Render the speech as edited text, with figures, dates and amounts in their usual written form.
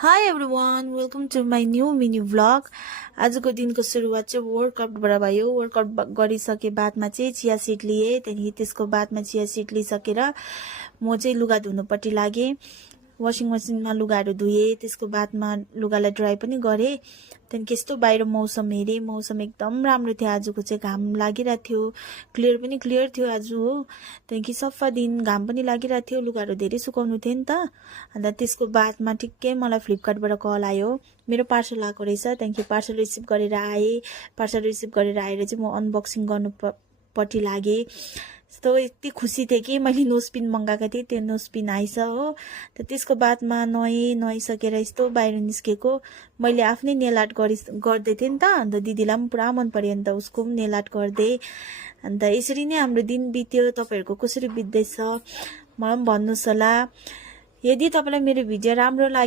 High everyone, welcome to my new mini vlog. आजको दिनको सुरुवात चाहिँ वर्कआउटबाट भयो। वर्कआउट गरिसके बादमा चाहिँ चिया सिड लिएँ। त्यहाँदेखि त्यसको बादमा चिया सिड लिइसकेर म चाहिँ लुगा धुनुपट्टि लागेँ। वासिङ मसिनमा लुगाहरू धुएँ। त्यसको बादमा लुगालाई ड्राई पनि गरेँ। त्यहाँदेखि यस्तो बाहिर मौसम हेरेँ। मौसम एकदम राम्रो थियो। आजको चाहिँ घाम लागिरहेको थियो। क्लियर पनि क्लियर थियो आज हो। त्यहाँदेखि सफा दिन घाम पनि लागिरहेको थियो। लुगाहरू धेरै सुकाउनु थियो नि त। अन्त त्यसको बादमा ठिक्कै मलाई फ्लिपकार्टबाट कल आयो। मेरो पार्सल आएको रहेछ। त्यहाँदेखि पार्सल रिसिभ गरेर आएँ। पार्सल रिसिभ गरेर आएर चाहिँ म अनबक्सिङ गर्नुपट्टि लागेँ। यस्तो यति खुसी थिएँ कि मैले नोजपिन मगाएको थिएँ, त्यो नोजपिन आइछ हो। त्यसको बादमा नुहाइसकेर यस्तो बाहिर निस्केको। मैले आफ्नै नेल आर्ट गर्दै थिएँ नि त। अन्त दिदीलाई पनि पुरा मन पर्यो। अन्त उसको पनि नेल आर्ट गर्दै। अन्त यसरी नै हाम्रो दिन बित्यो। तपाईँहरूको कसरी बित्दैछ मलाई पनि भन्नुहोस् होला। यदि तपाईँलाई मेरो भिडियो राम्रो लाग्यो